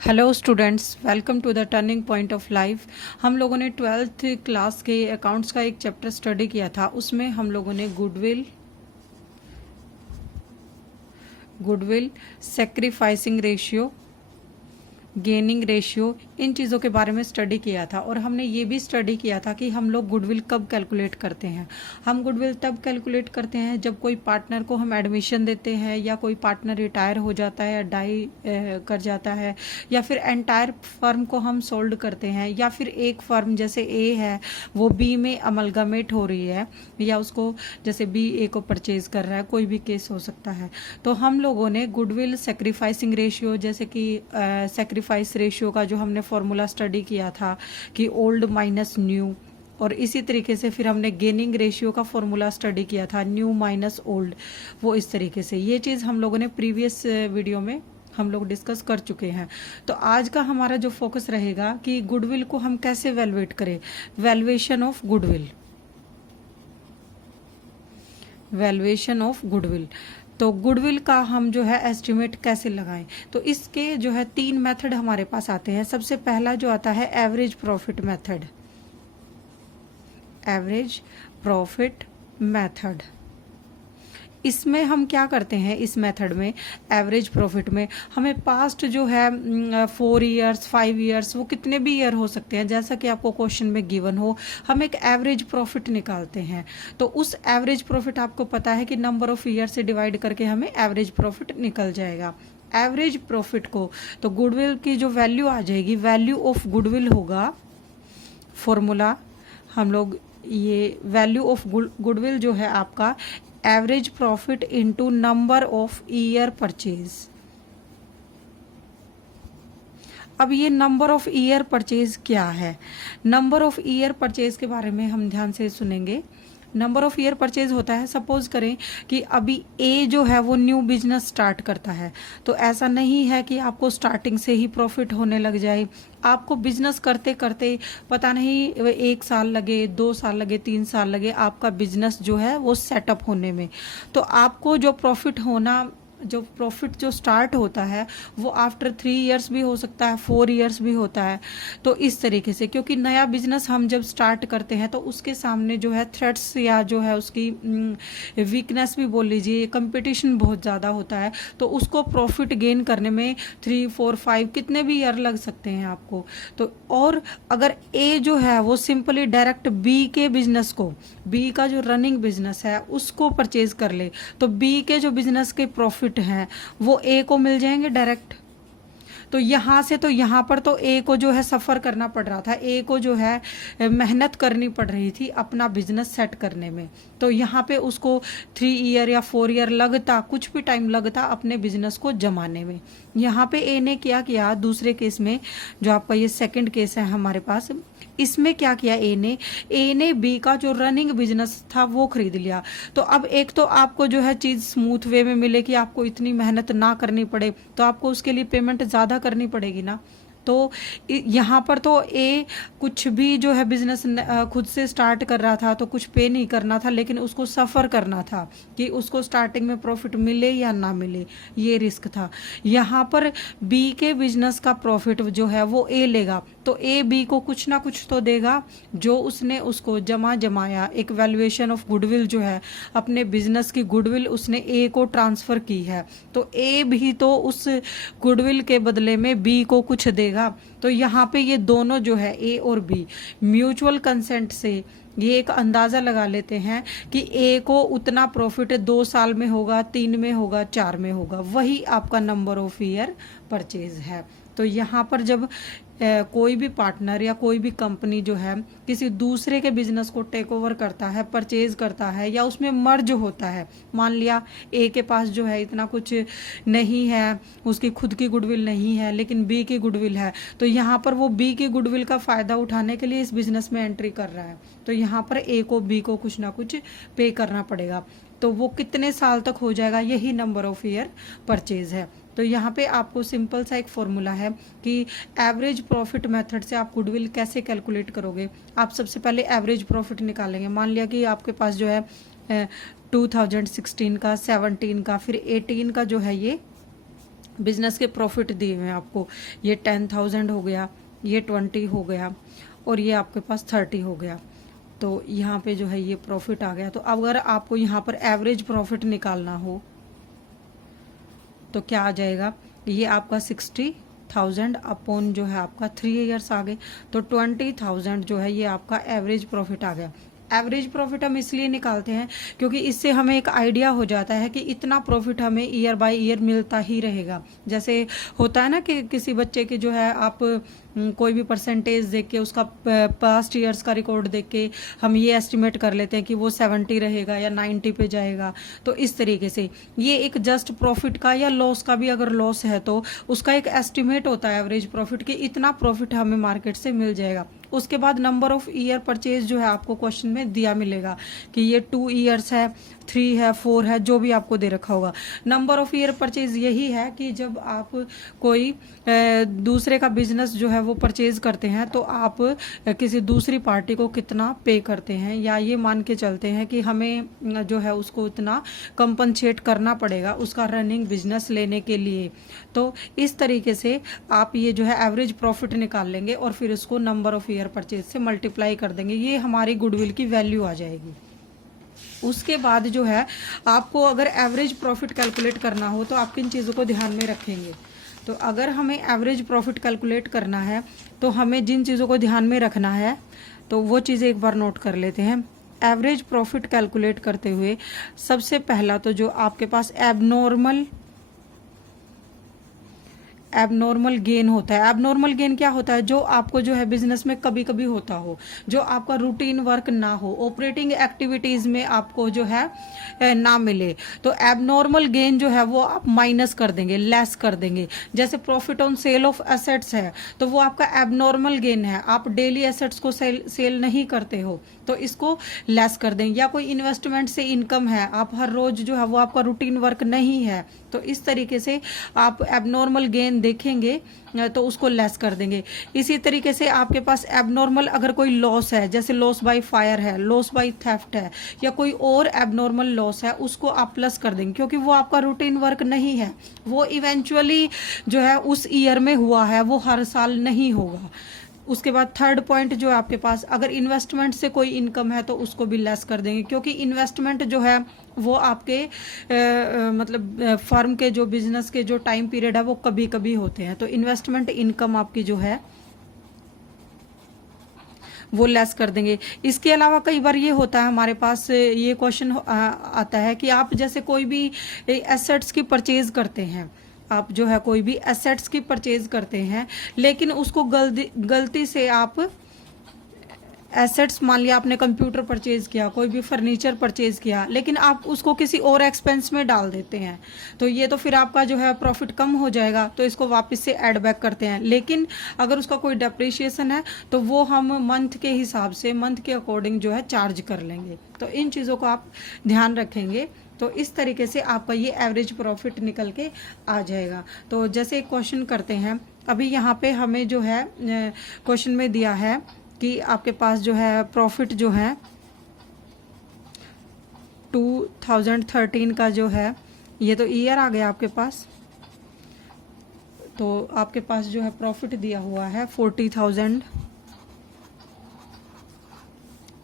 Hello students, welcome to the turning point of life. हम लोगों ने 12th क्लास के अकाउंट्स का एक चैप्टर स्टडी किया था। उसमें हम लोगों ने goodwill, sacrificing ratio, gaining ratio, इन चीज़ों के बारे में स्टडी किया था। और हमने ये भी स्टडी किया था कि हम लोग गुडविल कब कैलकुलेट करते हैं। हम गुडविल तब कैलकुलेट करते हैं जब कोई पार्टनर को हम एडमिशन देते हैं, या कोई पार्टनर रिटायर हो जाता है या डाई कर जाता है, या फिर एंटायर फर्म को हम सोल्ड करते हैं, या फिर एक फर्म जैसे ए है वो बी में अमलगामेट हो रही है, या उसको जैसे बी ए को परचेज कर रहा है, कोई भी केस हो सकता है। तो हम लोगों ने गुडविल सेक्रीफाइसिंग रेशियो, जैसे कि सेक्रीफाइस रेशियो का जो हमने फॉर्मूला स्टडी किया था कि ओल्ड माइनस न्यू, और इसी तरीके से फिर हमने गेनिंग रेशियो का फॉर्मूला स्टडी किया था, न्यू माइनस ओल्ड। वो इस तरीके से ये चीज़ हम लोगों ने प्रीवियस वीडियो में हम लोग डिस्कस कर चुके हैं। तो आज का हमारा जो फोकस रहेगा कि गुडविल को हम कैसे वैल्यूएट करें। Valuation of goodwill, valuation of goodwill. तो गुडविल का हम जो है एस्टिमेट कैसे लगाएं। तो इसके जो है 3 मेथड हमारे पास आते हैं। सबसे पहला जो आता है average profit method. Average profit method, इसमें हम क्या करते हैं, इस मेथड में एवरेज प्रॉफिट में हमें पास्ट जो है 4 ईयर्स 5 ईयर्स, वो कितने भी ईयर हो सकते हैं, जैसा कि आपको क्वेश्चन में गिवन हो, हम एक एवरेज प्रॉफिट निकालते हैं। तो उस एवरेज प्रॉफिट आपको पता है कि नंबर ऑफ ईयर से डिवाइड करके हमें एवरेज प्रॉफिट निकल जाएगा। एवरेज प्रॉफिट को तो गुडविल की जो वैल्यू आ जाएगी, वैल्यू ऑफ गुडविल होगा फॉर्मूला। हम लोग ये वैल्यू ऑफ गुडविल जो है आपका average profit into number of year purchase. अब ये नंबर ऑफ ईयर परचेज क्या है। नंबर ऑफ ईयर परचेज के बारे में हम ध्यान से सुनेंगे। नंबर ऑफ ईयर परचेज होता है, सपोज करें कि अभी ए जो है वो न्यू बिजनेस स्टार्ट करता है, तो ऐसा नहीं है कि आपको स्टार्टिंग से ही प्रॉफिट होने लग जाए। आपको बिजनेस करते करते पता नहीं 1 साल लगे, 2 साल लगे, 3 साल लगे आपका बिजनेस जो है वो सेटअप होने में। तो आपको जो प्रॉफिट जो स्टार्ट होता है वो आफ्टर 3 ईयर्स भी हो सकता है, 4 ईयर्स भी होता है। तो इस तरीके से, क्योंकि नया बिजनेस हम जब स्टार्ट करते हैं तो उसके सामने जो है थ्रेट्स या जो है उसकी वीकनेस भी बोल लीजिए, कंपटीशन बहुत ज़्यादा होता है। तो उसको प्रॉफिट गेन करने में 3 4 5 कितने भी ईयर लग सकते हैं आपको। तो और अगर ए जो है वो सिंपली डायरेक्ट बी के बिजनेस को, बी का जो रनिंग बिजनेस है उसको परचेज कर ले, तो बी के जो बिजनेस के प्रॉफिट हैं वो ए को मिल जाएंगे डायरेक्ट। तो यहाँ से तो यहाँ पर तो ए को जो है सफ़र करना पड़ रहा था, ए को जो है मेहनत करनी पड़ रही थी अपना बिजनेस सेट करने में। तो यहाँ पे उसको 3 ईयर या 4 ईयर लगता, कुछ भी टाइम लगता अपने बिजनेस को जमाने में। यहाँ पे ए ने क्या किया, दूसरे केस में जो आपका ये सेकंड केस है हमारे पास, इसमें क्या किया ए ने बी का जो रनिंग बिजनेस था वो खरीद लिया। तो अब एक तो आपको जो है चीज़ स्मूथ वे में मिले कि आपको इतनी मेहनत ना करनी पड़े, तो आपको उसके लिए पेमेंट ज़्यादा करनी पड़ेगी ना। तो यहाँ पर तो ए कुछ भी जो है बिजनेस खुद से स्टार्ट कर रहा था, तो कुछ पे नहीं करना था, लेकिन उसको सफ़र करना था कि उसको स्टार्टिंग में प्रॉफिट मिले या ना मिले, ये रिस्क था। यहाँ पर बी के बिजनेस का प्रॉफिट जो है वो ए लेगा, तो ए बी को कुछ ना कुछ तो देगा जो उसने उसको जमाया। एक वैल्यूएशन ऑफ गुडविल जो है, अपने बिजनेस की गुडविल उसने ए को ट्रांसफ़र की है, तो ए भी तो उस गुडविल के बदले में बी को कुछ देगा। तो यहाँ पे ये दोनों जो है ए और बी म्यूचुअल कंसेंट से ये एक अंदाज़ा लगा लेते हैं कि ए को उतना प्रॉफिट 2 साल में होगा, 3 में होगा, 4 में होगा, वही आपका नंबर ऑफ ईयर परचेज है। तो यहाँ पर जब कोई भी पार्टनर या कोई भी कंपनी जो है किसी दूसरे के बिजनेस को टेक ओवर करता है, परचेज करता है, या उसमें मर्ज होता है, मान लिया ए के पास जो है इतना कुछ नहीं है, उसकी खुद की गुडविल नहीं है, लेकिन बी की गुडविल है, तो यहाँ पर वो बी की गुडविल का फ़ायदा उठाने के लिए इस बिजनेस में एंट्री कर रहा है। तो यहाँ पर ए को बी को कुछ ना कुछ पे करना पड़ेगा। तो वो कितने साल तक हो जाएगा, यही नंबर ऑफ ईयर परचेज है। तो यहाँ पे आपको सिंपल सा एक फॉर्मूला है कि एवरेज प्रॉफिट मेथड से आप गुडविल कैसे कैलकुलेट करोगे। आप सबसे पहले एवरेज प्रॉफिट निकालेंगे। मान लिया कि आपके पास जो है 2016 का, 17 का, फिर 18 का जो है ये बिजनेस के प्रॉफिट दिए हुए हैं आपको, ये 10,000 हो गया, ये 20 हो गया, और ये आपके पास 30 हो गया। तो यहाँ पे जो है ये प्रॉफिट आ गया। तो अगर आपको यहाँ पर एवरेज प्रॉफिट निकालना हो तो क्या आ जाएगा, ये आपका 60,000 अपॉन जो है आपका 3 ईयर्स आ गए, तो 20,000 जो है ये आपका एवरेज प्रॉफिट आ गया। एवरेज प्रॉफिट हम इसलिए निकालते हैं क्योंकि इससे हमें एक आइडिया हो जाता है कि इतना प्रॉफिट हमें ईयर बाय ईयर मिलता ही रहेगा। जैसे होता है ना कि किसी बच्चे के जो है आप कोई भी परसेंटेज देख के, उसका पास्ट ईयर्स का रिकॉर्ड देख के हम ये एस्टिमेट कर लेते हैं कि वो 70 रहेगा या 90 पे जाएगा। तो इस तरीके से ये एक जस्ट प्रॉफिट का या लॉस का भी, अगर लॉस है तो उसका एक एस्टिमेट होता है एवरेज प्रॉफिट कि इतना प्रॉफिट हमें मार्केट से मिल जाएगा। उसके बाद नंबर ऑफ ईयर परचेज जो है आपको क्वेश्चन में दिया मिलेगा कि ये 2 ईयर्स है, 3 है, 4 है, जो भी आपको दे रखा होगा। नंबर ऑफ ईयर परचेज यही है कि जब आप कोई दूसरे का बिजनेस जो है वो परचेज करते हैं तो आप किसी दूसरी पार्टी को कितना पे करते हैं, या ये मान के चलते हैं कि हमें जो है उसको इतना कंपनसेट करना पड़ेगा उसका रनिंग बिजनेस लेने के लिए। तो इस तरीके से आप ये जो है एवरेज प्रॉफिट निकाल लेंगे और फिर उसको नंबर ऑफ ईयर परचेज से मल्टीप्लाई कर देंगे, ये हमारी गुडविल की वैल्यू आ जाएगी। उसके बाद जो है आपको अगर एवरेज प्रॉफिट कैलकुलेट करना हो तो आप किन चीज़ों को ध्यान में रखेंगे। तो अगर हमें एवरेज प्रॉफिट कैलकुलेट करना है तो हमें जिन चीज़ों को ध्यान में रखना है तो वो चीज़ें एक बार नोट कर लेते हैं। एवरेज प्रॉफिट कैलकुलेट करते हुए सबसे पहला तो जो आपके पास एबनॉर्मल गेन होता है। एबनॉर्मल गेन क्या होता है, जो आपको जो है बिजनेस में कभी कभी होता हो, जो आपका रूटीन वर्क ना हो, ऑपरेटिंग एक्टिविटीज में आपको जो है ना मिले, तो एबनॉर्मल गेन जो है वो आप माइनस कर देंगे, लेस कर देंगे। जैसे profit on sale of assets है तो वो आपका एबनॉर्मल गेन है, आप डेली एसेट्स को सेल नहीं करते हो तो इसको लेस कर देंगे। या कोई इन्वेस्टमेंट से इनकम है, आप हर रोज जो है वो आपका रूटीन वर्क नहीं है, तो इस तरीके से आप एबनॉर्मल गेन देखेंगे तो उसको लेस कर देंगे। इसी तरीके से आपके पास एबनॉर्मल अगर कोई लॉस है, जैसे लॉस बाय फायर है, लॉस बाय थेफ्ट है, या कोई और एबनॉर्मल लॉस है, उसको आप प्लस कर देंगे क्योंकि वो आपका रूटीन वर्क नहीं है, वो इवेंचुअली जो है उस ईयर में हुआ है, वो हर साल नहीं होगा। उसके बाद थर्ड पॉइंट जो है आपके पास, अगर इन्वेस्टमेंट से कोई इनकम है तो उसको भी लेस कर देंगे क्योंकि इन्वेस्टमेंट जो है वो आपके मतलब फर्म के जो बिजनेस के जो टाइम पीरियड है वो कभी कभी होते हैं, तो इन्वेस्टमेंट इनकम आपकी जो है वो लेस कर देंगे। इसके अलावा कई बार ये होता है हमारे पास ये क्वेश्चन आता है कि आप जैसे कोई भी एसेट्स की परचेज करते हैं, आप जो है कोई भी एसेट्स की परचेज करते हैं लेकिन उसको गलती से आप एसेट्स, मान लिया आपने कंप्यूटर परचेज किया, कोई भी फर्नीचर परचेज किया, लेकिन आप उसको किसी और एक्सपेंस में डाल देते हैं, तो ये तो फिर आपका जो है प्रॉफिट कम हो जाएगा, तो इसको वापस से ऐड बैक करते हैं। लेकिन अगर उसका कोई डेप्रिसिएशन है तो वो हम मंथ के हिसाब से, मंथ के अकॉर्डिंग जो है चार्ज कर लेंगे। तो इन चीज़ों को आप ध्यान रखेंगे, तो इस तरीके से आपका ये एवरेज प्रॉफिट निकल के आ जाएगा। तो जैसे एक क्वेश्चन करते हैं, अभी यहाँ पे हमें जो है क्वेश्चन में दिया है कि आपके पास जो है प्रॉफिट जो है 2013 का जो है, ये तो ईयर आ गया आपके पास, तो आपके पास जो है प्रॉफिट दिया हुआ है 40,000।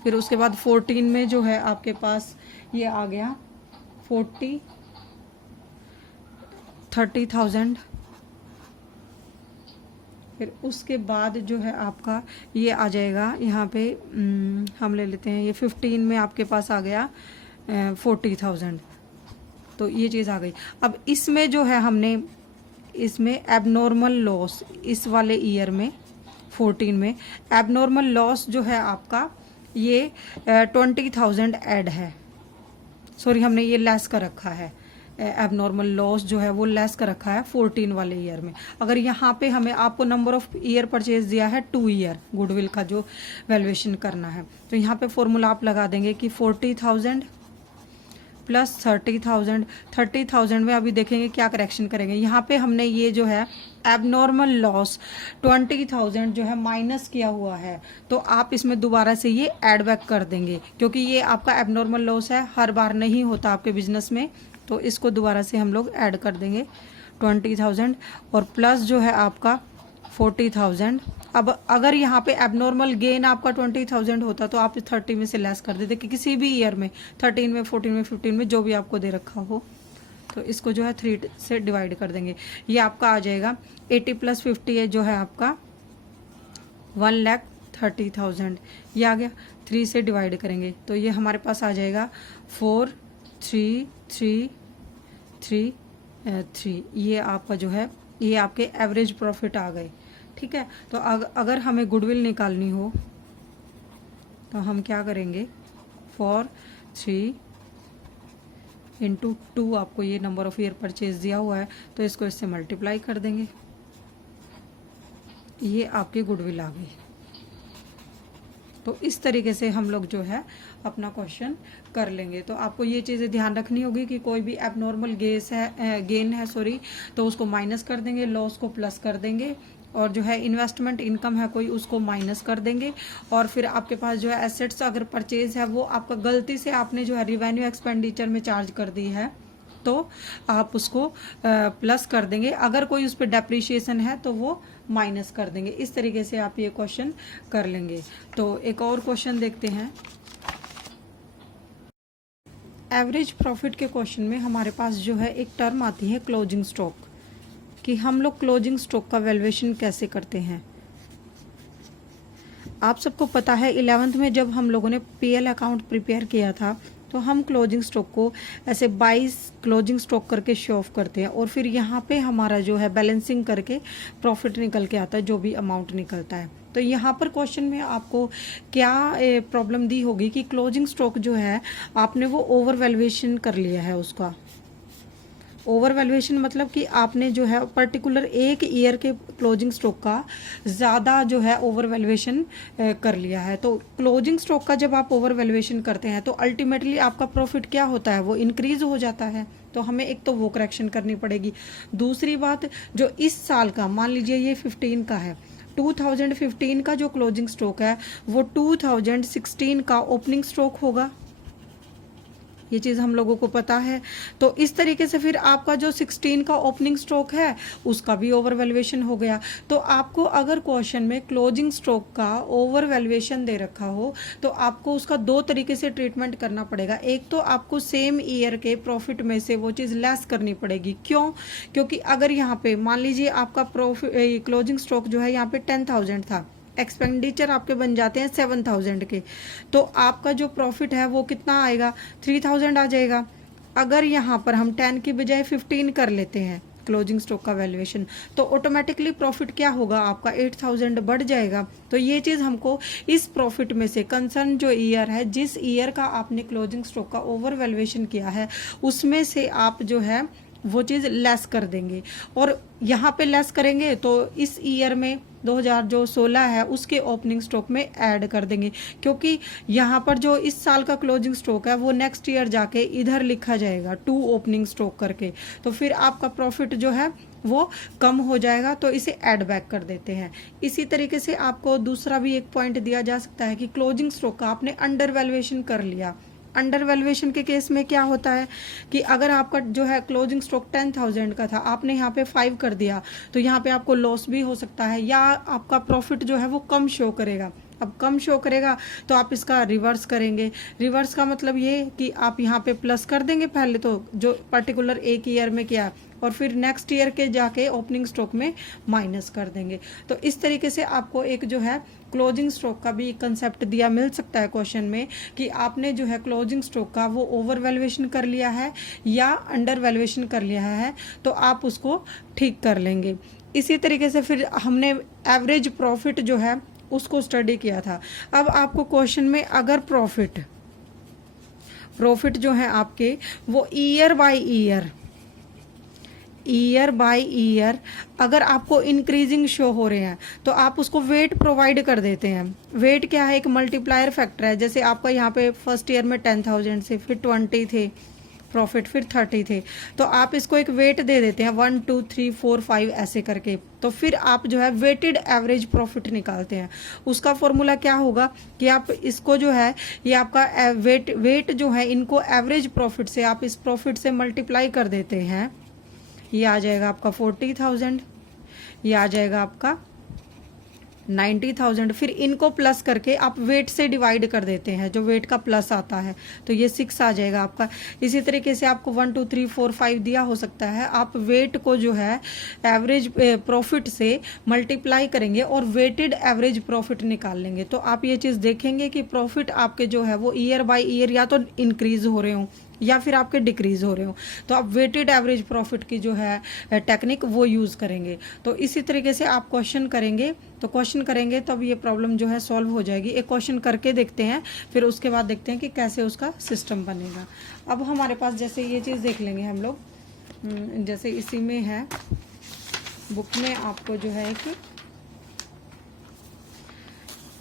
फिर उसके बाद 14 में जो है आपके पास ये आ गया 30,000। फिर उसके बाद जो है आपका ये आ जाएगा यहाँ पे, हम ले लेते हैं ये 15 में आपके पास आ गया 40,000। तो ये चीज़ आ गई। अब इसमें जो है हमने इसमें एबनॉर्मल लॉस, इस वाले ईयर में 14 में एबनॉर्मल लॉस जो है आपका ये 20,000 ऐड है, सॉरी हमने ये लेस कर रखा है, एबनॉर्मल लॉस जो है वो लेस कर रखा है 14 वाले ईयर में। अगर यहाँ पे हमें आपको नंबर ऑफ ईयर परचेज दिया है 2 ईयर, गुडविल का जो वैल्यूएशन करना है, तो यहाँ पे फॉर्मूला आप लगा देंगे कि 40,000 प्लस 30,000। 30,000 में अभी देखेंगे क्या करेक्शन करेंगे। यहाँ पे हमने ये जो है एबनॉर्मल लॉस 20,000 जो है माइनस किया हुआ है, तो आप इसमें दोबारा से ये ऐड बैक कर देंगे क्योंकि ये आपका एबनॉर्मल लॉस है, हर बार नहीं होता आपके बिजनेस में, तो इसको दोबारा से हम लोग ऐड कर देंगे 20,000 और प्लस जो है आपका 40,000। अब अगर यहाँ पे एबनॉर्मल गेन आपका 20,000 होता तो आप 30 में से लेस कर देते कि किसी भी ईयर में 13 में 14 में 15 में जो भी आपको दे रखा हो, तो इसको जो है 3 से डिवाइड कर देंगे। ये आपका आ जाएगा 80 + 50 है जो है आपका 1,30,000। ये आ गया। 3 से डिवाइड करेंगे तो ये हमारे पास आ जाएगा 4,3,3,3। ये आपका जो है ये आपके एवरेज प्रॉफिट आ गए। ठीक है, तो अगर हमें गुडविल निकालनी हो तो हम क्या करेंगे, 4,3 × 2 आपको ये नंबर ऑफ ईयर परचेज दिया हुआ है तो इसको इससे मल्टीप्लाई कर देंगे। ये आपके गुडविल आ गई। तो इस तरीके से हम लोग जो है अपना क्वेश्चन कर लेंगे। तो आपको ये चीज़ें ध्यान रखनी होगी कि कोई भी एबनॉर्मल गेन है तो उसको माइनस कर देंगे, लॉस को प्लस कर देंगे, और जो है इन्वेस्टमेंट इनकम है कोई उसको माइनस कर देंगे। और फिर आपके पास जो है एसेट्स अगर परचेज है वो आपका गलती से आपने जो है रिवेन्यू एक्सपेंडिचर में चार्ज कर दी है तो आप उसको प्लस कर देंगे। अगर कोई उस पर डेप्रिशिएशन है तो वो माइनस कर देंगे। इस तरीके से आप ये क्वेश्चन कर लेंगे। तो एक और क्वेश्चन देखते हैं। एवरेज प्रॉफिट के क्वेश्चन में हमारे पास जो है एक टर्म आती है क्लोजिंग स्टॉक, कि हम लोग क्लोजिंग स्टॉक का वैल्यूएशन कैसे करते हैं। आप सबको पता है 11th में जब हम लोगों ने पीएल अकाउंट प्रिपेयर किया था तो हम क्लोजिंग स्टॉक को ऐसे 22 क्लोजिंग स्टॉक करके शो ऑफ करते हैं और फिर यहाँ पे हमारा जो है बैलेंसिंग करके प्रॉफिट निकल के आता है, जो भी अमाउंट निकलता है। तो यहाँ पर क्वेश्चन में आपको क्या प्रॉब्लम दी होगी कि क्लोजिंग स्टॉक जो है आपने वो ओवर वैल्यूएशन कर लिया है। उसका ओवर वैल्यूएशन मतलब कि आपने जो है पर्टिकुलर एक ईयर के क्लोजिंग स्टॉक का ज़्यादा जो है ओवर वैल्यूएशन कर लिया है। तो क्लोजिंग स्टॉक का जब आप ओवर वैल्यूएशन करते हैं तो अल्टीमेटली आपका प्रॉफिट क्या होता है, वो इंक्रीज हो जाता है। तो हमें एक तो वो करेक्शन करनी पड़ेगी। दूसरी बात, जो इस साल का मान लीजिए ये 15 का है, 2015 का जो क्लोजिंग स्टॉक है वो 2016 का ओपनिंग स्टॉक होगा। ये चीज़ हम लोगों को पता है। तो इस तरीके से फिर आपका जो 16 का ओपनिंग स्टॉक है उसका भी ओवर वैल्यूएशन हो गया। तो आपको अगर क्वेश्चन में क्लोजिंग स्टॉक का ओवर वैल्यूएशन दे रखा हो तो आपको उसका 2 तरीके से ट्रीटमेंट करना पड़ेगा। एक तो आपको सेम ईयर के प्रॉफिट में से वो चीज़ लेस करनी पड़ेगी। क्यों? क्योंकि अगर यहाँ पे मान लीजिए आपका प्रॉफिट क्लोजिंग स्टॉक जो है यहाँ पे 10,000 था, एक्सपेंडिचर आपके बन जाते हैं 7,000 के, तो आपका जो प्रॉफिट है वो कितना आएगा, 3,000 आ जाएगा। अगर यहाँ पर हम 10 की बजाय 15 कर लेते हैं क्लोजिंग स्टॉक का वैल्यूएशन तो ऑटोमेटिकली प्रॉफिट क्या होगा, आपका 8,000 बढ़ जाएगा। तो ये चीज़ हमको इस प्रॉफिट में से कंसर्न जो ईयर है, जिस ईयर का आपने क्लोजिंग स्टॉक का ओवर वैल्यूएशन किया है उसमें से आप जो है वो चीज़ लेस कर देंगे। और यहाँ पे लेस करेंगे तो इस ईयर में 2016 है उसके ओपनिंग स्टॉक में ऐड कर देंगे, क्योंकि यहाँ पर जो इस साल का क्लोजिंग स्टॉक है वो नेक्स्ट ईयर जाके इधर लिखा जाएगा 2 ओपनिंग स्टॉक करके, तो फिर आपका प्रॉफिट जो है वो कम हो जाएगा। तो इसे ऐड बैक कर देते हैं। इसी तरीके से आपको दूसरा भी एक पॉइंट दिया जा सकता है कि क्लोजिंग स्टॉक का आपने अंडर वैल्यूएशन कर लिया। अंडर वैल्यूएशन के केस में क्या होता है कि अगर आपका जो है क्लोजिंग स्टॉक 10,000 का था, आपने यहाँ पे 5 कर दिया तो यहाँ पे आपको लॉस भी हो सकता है या आपका प्रॉफिट जो है वो कम शो करेगा। अब कम शो करेगा तो आप इसका रिवर्स करेंगे। रिवर्स का मतलब ये कि आप यहाँ पे प्लस कर देंगे पहले तो जो पर्टिकुलर एक ईयर में किया, और फिर नेक्स्ट ईयर के जाके ओपनिंग स्टॉक में माइनस कर देंगे। तो इस तरीके से आपको एक जो है क्लोजिंग स्टॉक का भी कंसेप्ट दिया मिल सकता है क्वेश्चन में कि आपने जो है क्लोजिंग स्टॉक का वो ओवर वैल्यूएशन कर लिया है या अंडर वैल्यूएशन कर लिया है, तो आप उसको ठीक कर लेंगे। इसी तरीके से फिर हमने एवरेज प्रॉफिट जो है उसको स्टडी किया था। अब आपको क्वेश्चन में अगर प्रॉफिट जो है आपके वो ईयर बाय ईयर अगर आपको इंक्रीजिंग शो हो रहे हैं तो आप उसको वेट प्रोवाइड कर देते हैं। वेट क्या है, एक मल्टीप्लायर फैक्टर है। जैसे आपका यहाँ पे फर्स्ट ईयर में 10,000 से फिर 20 थे प्रॉफिट, फिर 30 थे, तो आप इसको एक वेट दे देते हैं 1 2 3 4 5 ऐसे करके। तो फिर आप जो है वेटेड एवरेज प्रॉफिट निकालते हैं। उसका फॉर्मूला क्या होगा कि आप इसको जो है ये आपका वेट जो है इनको एवरेज प्रॉफिट से आप इस प्रॉफिट से मल्टीप्लाई कर देते हैं। ये आ जाएगा आपका 40,000, ये आ जाएगा आपका 90,000। फिर इनको प्लस करके आप वेट से डिवाइड कर देते हैं, जो वेट का प्लस आता है, तो ये 6 आ जाएगा आपका। इसी तरीके से आपको 1 2 3 4 5 दिया हो सकता है, आप वेट को जो है एवरेज प्रॉफिट से मल्टीप्लाई करेंगे और वेटेड एवरेज प्रॉफिट निकाल लेंगे। तो आप ये चीज़ देखेंगे कि प्रॉफिट आपके जो है वो ईयर बाय ईयर या तो इंक्रीज हो रहे हों या फिर आपके डिक्रीज हो रहे हो, तो आप वेटेड एवरेज प्रॉफिट की जो है टेक्निक वो यूज़ करेंगे। तो इसी तरीके से आप क्वेश्चन करेंगे, तो क्वेश्चन करेंगे तब ये प्रॉब्लम जो है सॉल्व हो जाएगी। एक क्वेश्चन करके देखते हैं, फिर उसके बाद देखते हैं कि कैसे उसका सिस्टम बनेगा। अब हमारे पास जैसे ये चीज़ देख लेंगे हम लोग, जैसे इसी में है बुक में आपको जो है कि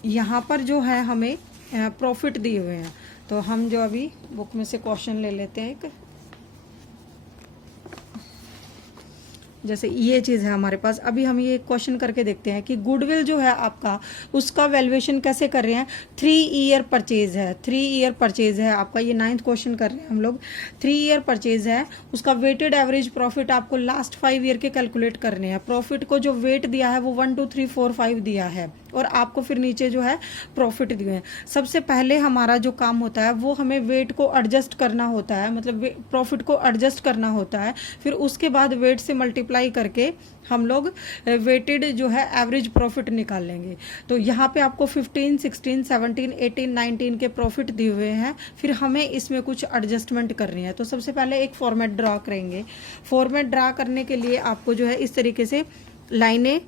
यहाँ पर जो है हमें प्रॉफिट दिए हुए हैं, तो हम जो अभी बुक में से क्वेश्चन ले लेते हैं एक, जैसे ये चीज़ है हमारे पास। अभी हम ये क्वेश्चन करके देखते हैं कि गुडविल जो है आपका, उसका वैल्यूएशन कैसे कर रहे हैं। 3 ईयर परचेज है, 3 ईयर परचेज है आपका, ये 9th क्वेश्चन कर रहे हैं हम लोग। 3 ईयर परचेज है, उसका वेटेड एवरेज प्रॉफिट आपको लास्ट 5 ईयर के कैलकुलेट करने हैं। प्रॉफिट को जो वेट दिया है वो 1 2 3 4 5 दिया है, और आपको फिर नीचे जो है प्रॉफिट दिए हैं। सबसे पहले हमारा जो काम होता है वो हमें वेट को एडजस्ट करना होता है, मतलब प्रॉफिट को एडजस्ट करना होता है। फिर उसके बाद वेट से मल्टीप्लाई करके हम लोग वेटेड जो है एवरेज प्रॉफिट निकाल लेंगे। तो यहाँ पे आपको 15, 16, 17, 18, 19 के प्रॉफिट दिए हुए हैं, फिर हमें इसमें कुछ एडजस्टमेंट करनी है। तो सबसे पहले एक फॉर्मेट ड्रा करेंगे। फॉर्मेट ड्रा करने के लिए आपको जो है इस तरीके से लाइनें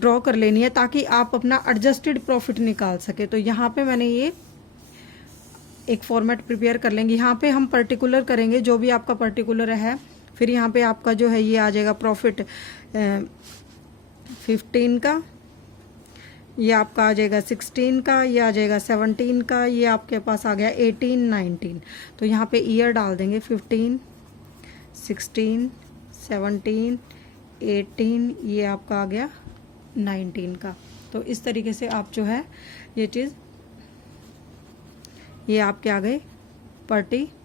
ड्रॉ कर लेनी है ताकि आप अपना एडजस्टेड प्रॉफिट निकाल सके। तो यहाँ पे मैंने ये एक फॉर्मेट प्रिपेयर कर लेंगे। यहाँ पे हम पर्टिकुलर करेंगे जो भी आपका पर्टिकुलर है। फिर यहाँ पे आपका जो है ये आ जाएगा प्रॉफिट 15 का, ये आपका आ जाएगा 16 का, ये आ जाएगा 17 का, ये आपके पास आ गया 18, 19। तो यहाँ पे ईयर डाल देंगे 15, 16, 17, 18, ये आपका आ गया 19 का। तो इस तरीके से आप जो है ये चीज़, ये आपके आ गए पर्टिकुलर्स।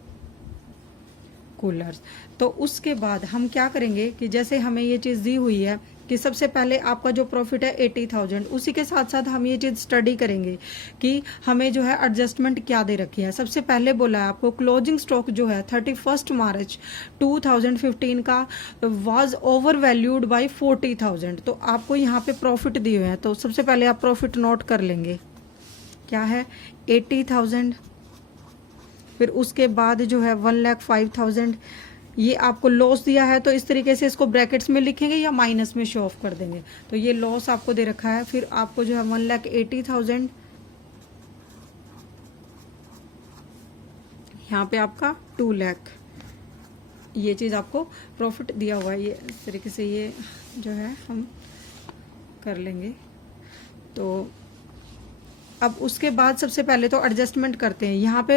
तो उसके बाद हम क्या करेंगे कि जैसे हमें ये चीज़ दी हुई है कि सबसे पहले आपका जो प्रॉफिट है 80,000, उसी के साथ साथ हम ये चीज़ स्टडी करेंगे कि हमें जो है एडजस्टमेंट क्या दे रखी है। सबसे पहले बोला है आपको क्लोजिंग स्टॉक जो है 31 मार्च 2015 का वाज ओवर वैल्यूड बाई 40,000। तो आपको यहाँ पे प्रॉफिट दिए हुए हैं, तो सबसे पहले आप प्रॉफिट नोट कर लेंगे, क्या है 80,000। फिर उसके बाद जो है 1,05,000, ये आपको लॉस दिया है, तो इस तरीके से इसको ब्रैकेट्स में लिखेंगे या माइनस में शो ऑफ कर देंगे। तो ये लॉस आपको दे रखा है। फिर आपको जो है 1,80,000, यहाँ पे आपका 2 लाख, ये चीज़ आपको प्रॉफिट दिया हुआ है। ये इस तरीके से ये जो है हम कर लेंगे। तो अब उसके बाद सबसे पहले तो एडजस्टमेंट करते हैं। यहाँ पे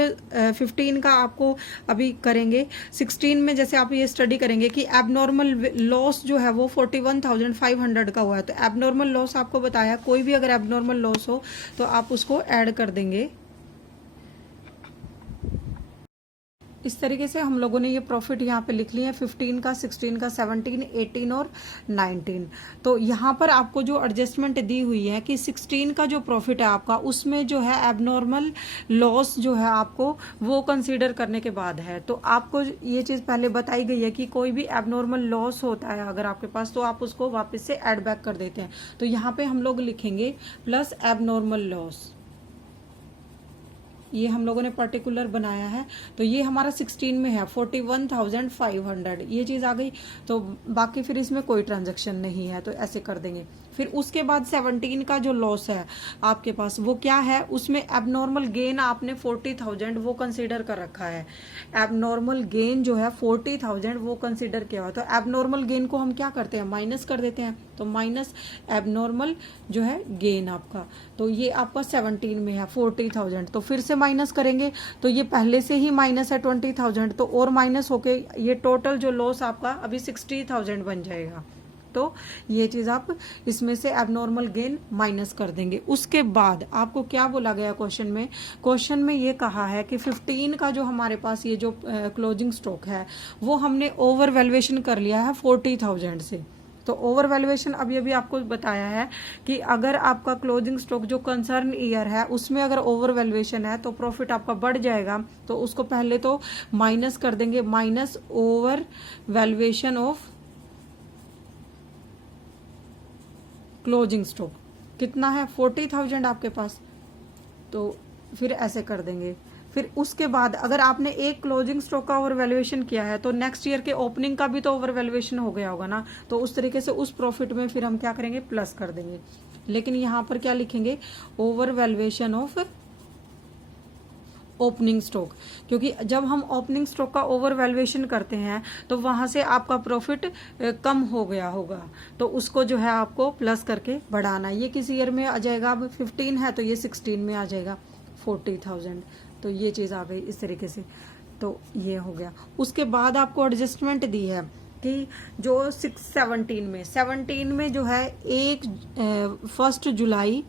15 का आपको अभी करेंगे। 16 में जैसे आप ये स्टडी करेंगे कि एबनॉर्मल लॉस जो है वो 41,500 का हुआ है। तो एबनॉर्मल लॉस आपको बताया, कोई भी अगर एबनॉर्मल लॉस हो तो आप उसको ऐड कर देंगे। इस तरीके से हम लोगों ने ये प्रॉफिट यहाँ पे लिख लिए हैं, 15 का, 16 का, 17, 18 और 19। तो यहाँ पर आपको जो एडजस्टमेंट दी हुई है कि 16 का जो प्रॉफिट है आपका, उसमें जो है एबनॉर्मल लॉस जो है आपको वो कंसीडर करने के बाद है। तो आपको ये चीज़ पहले बताई गई है कि कोई भी एबनॉर्मल लॉस होता है अगर आपके पास, तो आप उसको वापस से एड बैक कर देते हैं। तो यहाँ पे हम लोग लिखेंगे प्लस एबनॉर्मल लॉस, ये हम लोगों ने पर्टिकुलर बनाया है। तो ये हमारा 16 में है 41,500, ये चीज़ आ गई। तो बाकी फिर इसमें कोई ट्रांजैक्शन नहीं है, तो ऐसे कर देंगे। फिर उसके बाद 17 का जो लॉस है आपके पास वो क्या है, उसमें एबनॉर्मल गेन आपने 40,000 वो कंसीडर कर रखा है। एबनॉर्मल गेन जो है 40,000 वो कंसीडर किया हुआ। तो एबनॉर्मल गेन को हम क्या करते हैं, माइनस कर देते हैं। तो माइनस एबनॉर्मल जो है गेन आपका, तो ये आपका 17 में है 40,000। तो फिर से माइनस करेंगे, तो ये पहले से ही माइनस है 20,000, तो और माइनस होके ये टोटल जो लॉस आपका अभी 60,000 बन जाएगा। तो ये चीज़ आप इसमें से एबनॉर्मल गेन माइनस कर देंगे। उसके बाद आपको क्या बोला गया क्वेश्चन में ये कहा है कि 15 का जो हमारे पास ये जो क्लोजिंग स्टॉक है वो हमने ओवर वैल्यूएशन कर लिया है 40,000 से। तो ओवर वैल्यूएशन अभी अभी आपको बताया है कि अगर आपका क्लोजिंग स्टॉक जो कंसर्न ईयर है उसमें अगर ओवर वैल्यूएशन है तो प्रॉफिट आपका बढ़ जाएगा। तो उसको पहले तो माइनस कर देंगे, minus over valuation of closing stock कितना है 40,000 आपके पास, तो फिर ऐसे कर देंगे। फिर उसके बाद अगर आपने एक क्लोजिंग स्टॉक का ओवर वैल्यूएशन किया है तो नेक्स्ट ईयर के ओपनिंग का भी तो ओवर वैल्यूएशन हो गया होगा ना, तो उस तरीके से उस प्रॉफिट में फिर हम क्या करेंगे, प्लस कर देंगे। लेकिन यहाँ पर क्या लिखेंगे, over valuation of opening stock, क्योंकि जब हम ओपनिंग स्टॉक का ओवर वैल्यूएशन करते हैं तो वहां से आपका प्रॉफिट कम हो गया होगा, तो उसको जो है आपको प्लस करके बढ़ाना। ये किस ईयर में आ जाएगा, अब 15 है तो ये 16 में आ जाएगा 40,000। तो ये चीज़ आ गई इस तरीके से, तो ये हो गया। उसके बाद आपको एडजस्टमेंट दी है कि जो 17 में जो है 1 जुलाई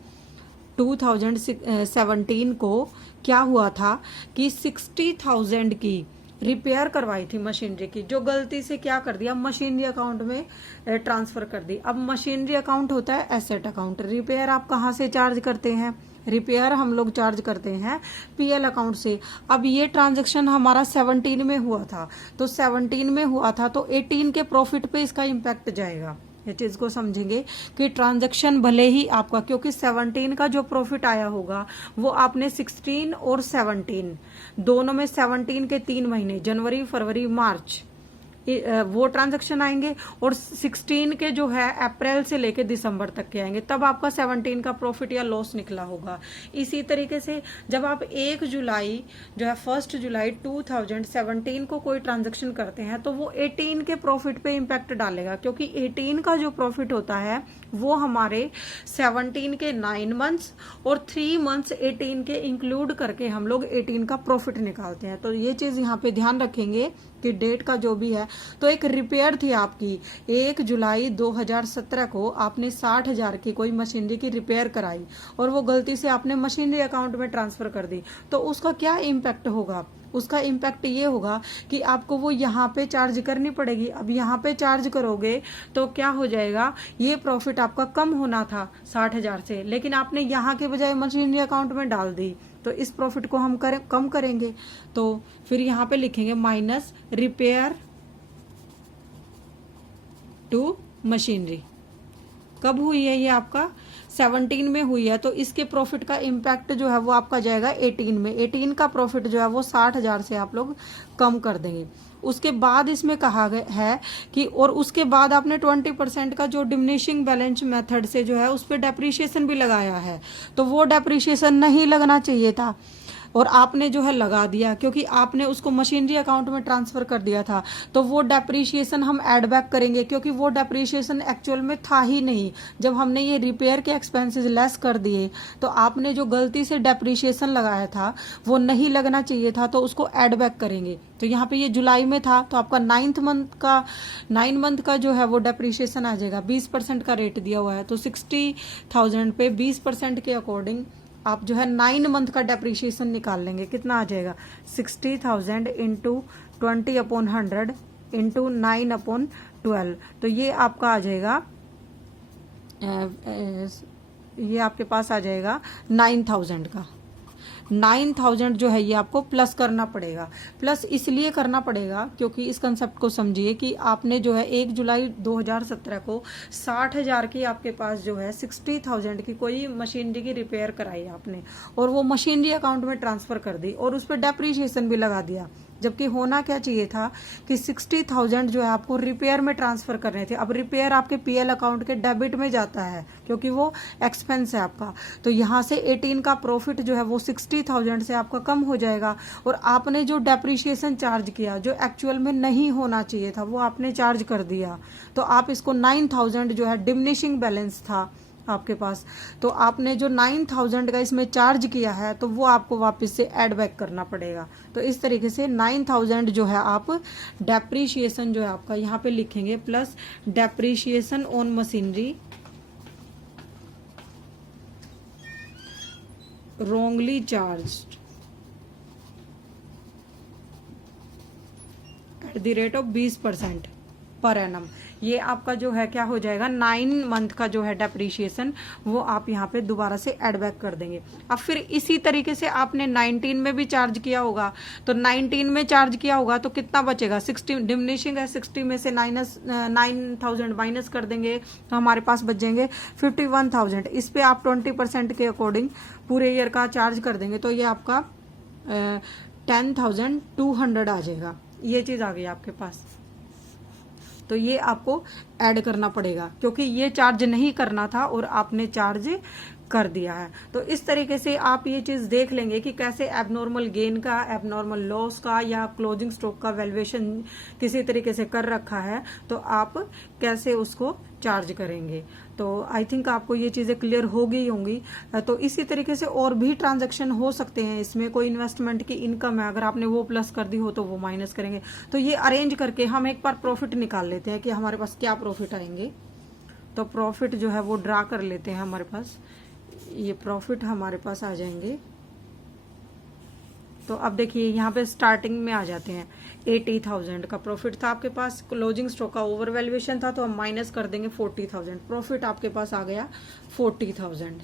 2017 को क्या हुआ था कि 60,000 की रिपेयर करवाई थी मशीनरी की, जो गलती से क्या कर दिया, मशीनरी अकाउंट में ट्रांसफर कर दी। अब मशीनरी अकाउंट होता है एसेट अकाउंट, रिपेयर आप कहाँ से चार्ज करते हैं, रिपेयर हम लोग चार्ज करते हैं पीएल अकाउंट से। अब ये ट्रांजैक्शन हमारा 17 में हुआ था, तो 17 में हुआ था तो 18 के प्रॉफिट पे इसका इम्पैक्ट जाएगा। ये चीज को समझेंगे कि ट्रांजैक्शन भले ही आपका, क्योंकि 17 का जो प्रॉफिट आया होगा वो आपने 16 और 17 दोनों में 17 के 3 महीने जनवरी फरवरी मार्च वो ट्रांजैक्शन आएंगे, और 16 के जो है अप्रैल से लेके दिसंबर तक के आएंगे, तब आपका 17 का प्रॉफिट या लॉस निकला होगा। इसी तरीके से जब आप 1 जुलाई जो है 1 जुलाई 2017 को कोई ट्रांजैक्शन करते हैं तो वो 18 के प्रॉफिट पे इम्पैक्ट डालेगा, क्योंकि 18 का जो प्रॉफिट होता है वो हमारे 17 के 9 मंथ्स और 3 मंथ्स 18 के इंक्लूड करके हम लोग 18 का प्रॉफिट निकालते हैं। तो ये चीज यहाँ पे ध्यान रखेंगे कि डेट का जो भी है, तो एक रिपेयर थी आपकी 1 जुलाई 2017 को, आपने 60,000 की कोई मशीनरी की रिपेयर कराई और वो गलती से आपने मशीनरी अकाउंट में ट्रांसफर कर दी, तो उसका क्या इम्पैक्ट होगा, उसका इम्पैक्ट ये होगा कि आपको वो यहाँ पे चार्ज करनी पड़ेगी। अब यहाँ पे चार्ज करोगे तो क्या हो जाएगा, ये प्रॉफिट आपका कम होना था 60,000 से, लेकिन आपने यहाँ के बजाय मशीनरी अकाउंट में डाल दी, तो इस प्रॉफिट को हम कम करेंगे। तो फिर यहाँ पे लिखेंगे माइनस रिपेयर टू मशीनरी। कब हुई है ये आपका 17 में हुई है, तो इसके प्रॉफिट का इम्पैक्ट जो है वो आपका जाएगा 18 में। 18 का प्रॉफिट जो है वो 60,000 से आप लोग कम कर देंगे। उसके बाद इसमें कहा गया है कि और उसके बाद आपने 20% का जो डिमिनिशिंग बैलेंस मेथड से जो है उस पर डेप्रीशिएशन भी लगाया है, तो वो डेप्रीशिएशन नहीं लगना चाहिए था और आपने जो है लगा दिया, क्योंकि आपने उसको मशीनरी अकाउंट में ट्रांसफर कर दिया था, तो वो डेप्रीशिएशन हम ऐड बैक करेंगे, क्योंकि वो डेप्रीशिएशन एक्चुअल में था ही नहीं। जब हमने ये रिपेयर के एक्सपेंसेस लेस कर दिए तो आपने जो गलती से डेप्रीशिएशन लगाया था वो नहीं लगना चाहिए था, तो उसको ऐड बैक करेंगे। तो यहाँ पे ये जुलाई में था तो आपका 9 मंथ का जो है वो डेप्रीशिएशन आ जाएगा। 20% का रेट दिया हुआ है, तो 60,000 पे 20% के अकॉर्डिंग आप जो है 9 मंथ का डेप्रीशिएशन निकाल लेंगे। कितना आ जाएगा, 60,000 इंटू 20/100 इंटू 9/12, तो ये आपका आ जाएगा, ये आपके पास आ जाएगा 9,000 का। 9,000 जो है ये आपको प्लस करना पड़ेगा। प्लस इसलिए करना पड़ेगा क्योंकि इस कंसेप्ट को समझिए कि आपने जो है 1 जुलाई 2017 को 60,000 की आपके पास जो है 60,000 की कोई मशीनरी की रिपेयर कराई आपने, और वो मशीनरी अकाउंट में ट्रांसफर कर दी और उस पर डेप्रीशिएशन भी लगा दिया, जबकि होना क्या चाहिए था कि 60,000 जो है आपको रिपेयर में ट्रांसफर करने थे। अब रिपेयर आपके पीएल अकाउंट के डेबिट में जाता है क्योंकि वो एक्सपेंस है आपका, तो यहाँ से 18 का प्रॉफिट जो है वो 60,000 से आपका कम हो जाएगा, और आपने जो डेप्रीशिएशन चार्ज किया जो एक्चुअल में नहीं होना चाहिए था वो आपने चार्ज कर दिया, तो आप इसको 9,000 जो है डिमिनिशिंग बैलेंस था आपके पास, तो आपने जो 9000 का इसमें चार्ज किया है तो वो आपको वापस से ऐड बैक करना पड़ेगा। तो इस तरीके से 9000 जो है आप डेप्रीशिएशन जो है आपका यहाँ पे लिखेंगे, plus depreciation on machinery wrongly charged at the rate of 20% per annum. ये आपका जो है क्या हो जाएगा, 9 मंथ का जो है डेप्रीशिएशन वो आप यहाँ पे दोबारा से ऐड बैक कर देंगे। अब फिर इसी तरीके से आपने 19 में भी चार्ज किया होगा, तो 19 में चार्ज किया होगा तो कितना बचेगा, 60 डिमिनिशिंग है, 60 में से 9000 माइनस कर देंगे तो हमारे पास बच जाएंगे 51,000। इस पे आप 20% के अकॉर्डिंग पूरे ईयर का चार्ज कर देंगे तो ये आपका 10,200 आ जाएगा। ये चीज़ आ गई आपके पास, तो ये आपको ऐड करना पड़ेगा क्योंकि ये चार्ज नहीं करना था और आपने चार्ज कर दिया है। तो इस तरीके से आप ये चीज़ देख लेंगे कि कैसे एबनॉर्मल गेन का, एबनॉर्मल लॉस का या क्लोजिंग स्टॉक का वैल्यूएशन किसी तरीके से कर रखा है तो आप कैसे उसको चार्ज करेंगे। तो आई थिंक आपको ये चीज़ें क्लियर हो गई होंगी। तो इसी तरीके से और भी ट्रांजैक्शन हो सकते हैं, इसमें कोई इन्वेस्टमेंट की इनकम है, अगर आपने वो प्लस कर दी हो तो वो माइनस करेंगे। तो ये अरेंज करके हम एक बार प्रॉफिट निकाल लेते हैं कि हमारे पास क्या प्रॉफिट आएंगे। तो प्रॉफिट जो है वो ड्रा कर लेते हैं, हमारे पास ये प्रॉफिट हमारे पास आ जाएंगे। तो अब देखिए यहाँ पे स्टार्टिंग में आ जाते हैं, 80,000 का प्रॉफिट था आपके पास, क्लोजिंग स्टॉक का ओवर वैल्यूएशन था तो हम माइनस कर देंगे 40,000, प्रॉफिट आपके पास आ गया 40,000।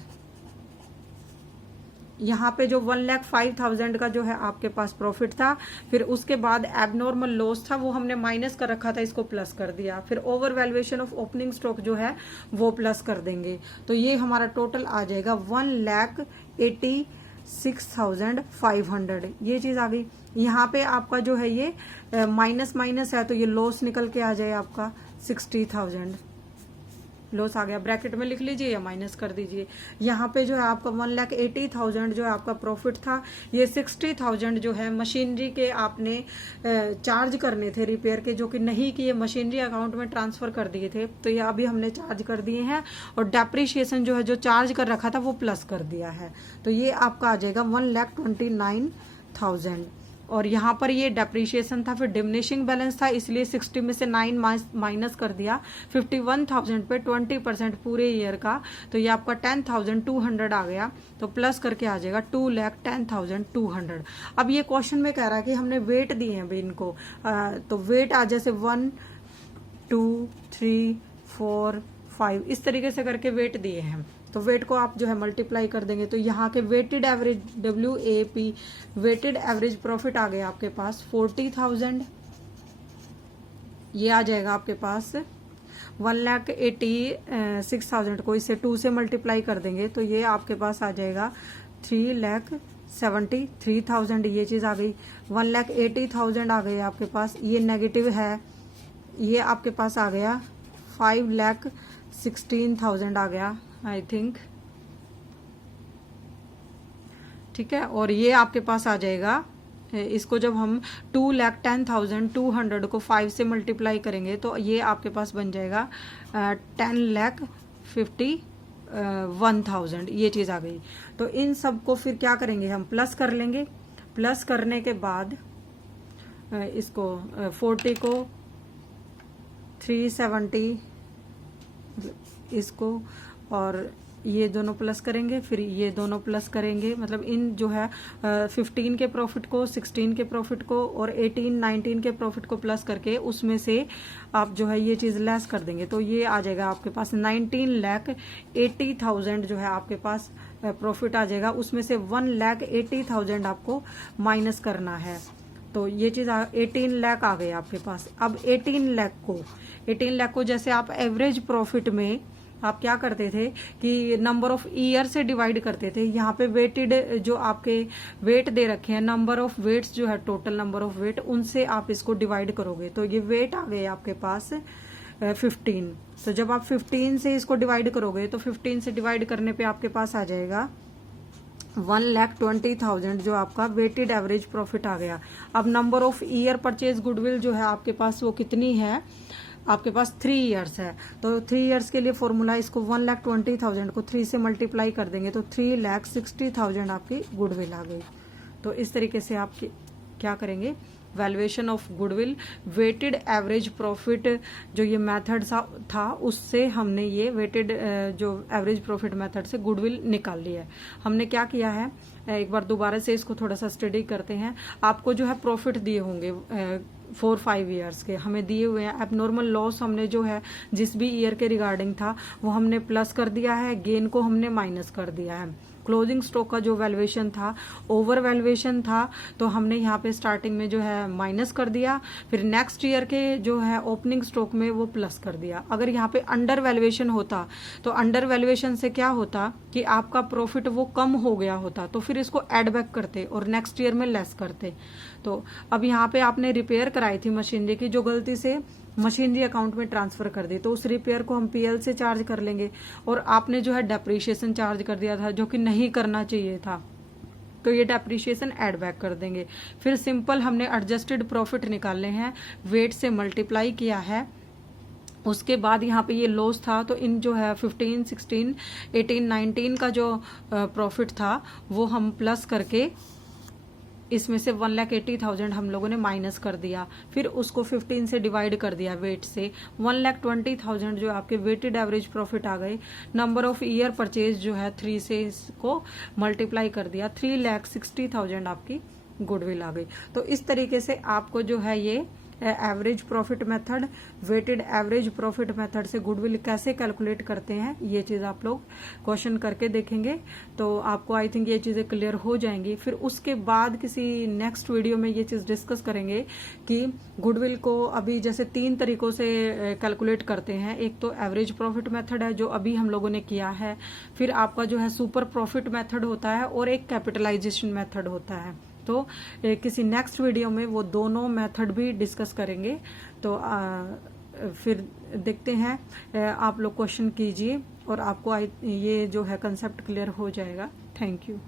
यहाँ पे जो 1,05,000 का जो है आपके पास प्रॉफिट था, फिर उसके बाद एबनॉर्मल लॉस था वो हमने माइनस कर रखा था, इसको प्लस कर दिया, फिर over valuation of opening stock जो है वो प्लस कर देंगे। तो ये हमारा टोटल आ जाएगा 1,86,500। ये चीज़ आ गई। यहाँ पे आपका जो है ये माइनस माइनस है तो ये लॉस निकल के आ जाए आपका 60,000, लॉस आ गया, ब्रैकेट में लिख लीजिए या माइनस कर दीजिए। यहाँ पे जो है आपका 1,80,000 जो है आपका प्रॉफिट था, ये 60,000 जो है मशीनरी के आपने चार्ज करने थे रिपेयर के, जो कि नहीं किए, मशीनरी अकाउंट में ट्रांसफर कर दिए थे, तो ये अभी हमने चार्ज कर दिए हैं। और डेप्रीशिएशन जो है जो चार्ज कर रखा था वो प्लस कर दिया है, तो ये आपका आ जाएगा 1,29,000। और यहाँ पर ये डेप्रीशिएशन था, फिर डिमिनिशिंग बैलेंस था, इसलिए 60 में से 9 माइनस कर दिया, 51,000 पे 20% पूरे ईयर का, तो ये आपका 10,200 आ गया। तो प्लस करके आ जाएगा 2,10,200। अब ये क्वेश्चन में कह रहा है कि हमने वेट दिए हैं भाई इनको, तो वेट आ जैसे 1 2 3 4 5 इस तरीके से करके वेट दिए हैं, तो वेट को आप जो है मल्टीप्लाई कर देंगे तो यहाँ के weighted average WAP weighted average profit आ गया आपके पास 40,000। ये आ जाएगा आपके पास 1,86,000 को इससे 2 से मल्टीप्लाई कर देंगे तो ये आपके पास आ जाएगा 3,73,000। ये चीज़ आ गई। 1,80,000 आ गई आपके पास, ये नेगेटिव है, ये आपके पास आ गया 5,16,000 आ गया आई थिंक, ठीक है। और ये आपके पास आ जाएगा, इसको जब हम 2,10,200 को 5 से मल्टीप्लाई करेंगे तो ये आपके पास बन जाएगा 10,51,000। ये चीज़ आ गई। तो इन सब को फिर क्या करेंगे, हम प्लस कर लेंगे। प्लस करने के बाद इसको 40 को 370 इसको, और ये दोनों प्लस करेंगे, फिर ये दोनों प्लस करेंगे, मतलब इन जो है 15 के प्रॉफिट को, 16 के प्रॉफिट को और 18 19 के प्रॉफिट को प्लस करके उसमें से आप जो है ये चीज़ लेस कर देंगे तो ये आ जाएगा आपके पास 19,80,000 जो है आपके पास प्रॉफिट आ जाएगा। उसमें से 1,80,000 आपको माइनस करना है, तो ये चीज़ 18 लाख आ गए आपके पास। अब 18 लाख को जैसे आप एवरेज प्रॉफिट में आप क्या करते थे कि नंबर ऑफ ईयर से डिवाइड करते थे। यहाँ पे वेटेड जो आपके वेट दे रखे हैं, नंबर ऑफ वेट्स जो है टोटल नंबर ऑफ वेट, उनसे आप इसको डिवाइड करोगे तो ये वेट आ गए आपके पास 15। तो जब आप 15 से इसको डिवाइड करोगे तो 15 से डिवाइड करने पे आपके पास आ जाएगा 1,20,000 जो आपका वेटेड एवरेज प्रॉफिट आ गया। अब number of year purchase goodwill जो है आपके पास वो कितनी है, आपके पास 3 इयर्स है, तो 3 इयर्स के लिए फॉर्मूला, इसको 1,20,000 को 3 से मल्टीप्लाई कर देंगे तो 3,60,000 आपकी गुडविल आ गई। तो इस तरीके से आप क्या करेंगे, valuation of goodwill, weighted average profit जो ये मेथड था उससे हमने ये वेटेड जो एवरेज प्रॉफिट मेथड से गुडविल निकाल लिया है। हमने क्या किया है, एक बार दोबारा से इसको थोड़ा सा स्टडी करते हैं। आपको जो है प्रॉफिट दिए होंगे 4-5 ईयर्स के हमें दिए हुए हैं। एबनॉर्मल लॉस हमने जो है जिस भी ईयर के रिगार्डिंग था वो हमने प्लस कर दिया है, गेन को हमने माइनस कर दिया है। क्लोजिंग स्टॉक का जो वैल्यूएशन था ओवर वैल्यूएशन था, तो हमने यहाँ पे स्टार्टिंग में जो है माइनस कर दिया, फिर नेक्स्ट ईयर के जो है ओपनिंग स्टॉक में वो प्लस कर दिया। अगर यहाँ पे अंडर वैल्यूएशन होता तो अंडर वैल्यूएशन से क्या होता कि आपका प्रॉफिट वो कम हो गया होता, तो फिर इसको एड बैक करते और नेक्स्ट ईयर में लेस करते। तो अब यहाँ पे आपने रिपेयर कराई थी मशीनरी की, जो गलती से मशीनरी अकाउंट में ट्रांसफर कर दी, तो उस रिपेयर को हम पीएल से चार्ज कर लेंगे, और आपने जो है डेप्रीशिएशन चार्ज कर दिया था जो कि नहीं करना चाहिए था, तो ये डेप्रीशिएशन ऐड बैक कर देंगे। फिर सिंपल हमने एडजस्टेड प्रॉफिट निकालने हैं, वेट से मल्टीप्लाई किया है, उसके बाद यहाँ पे ये लॉस था, तो इन जो है 15, 16, 18, 19 का जो प्रॉफिट था वो हम प्लस करके इसमें से 1,80,000 हम लोगों ने माइनस कर दिया, फिर उसको 15 से डिवाइड कर दिया वेट से, 1,20,000 जो आपके वेटेड एवरेज प्रॉफिट आ गए। नंबर ऑफ ईयर परचेज जो है 3 से इसको मल्टीप्लाई कर दिया, 3,60,000 आपकी गुडविल आ गई। तो इस तरीके से आपको जो है ये average profit method, weighted average profit method से गुडविल कैसे कैलकुलेट करते हैं, ये चीज़ आप लोग क्वेश्चन करके देखेंगे तो आपको आई थिंक ये चीज़ें क्लियर हो जाएंगी। फिर उसके बाद किसी नेक्स्ट वीडियो में ये चीज़ डिस्कस करेंगे कि गुडविल को अभी जैसे 3 तरीकों से कैलकुलेट करते हैं। एक तो एवरेज प्रॉफिट मेथड है जो अभी हम लोगों ने किया है, फिर आपका जो है सुपर प्रॉफिट मेथड होता है, और एक कैपिटलाइजेशन मेथड होता है। तो किसी नेक्स्ट वीडियो में वो दोनों मेथड भी डिस्कस करेंगे। तो फिर देखते हैं, आप लोग क्वेश्चन कीजिए और आपको ये जो है कंसेप्ट क्लियर हो जाएगा। Thank you.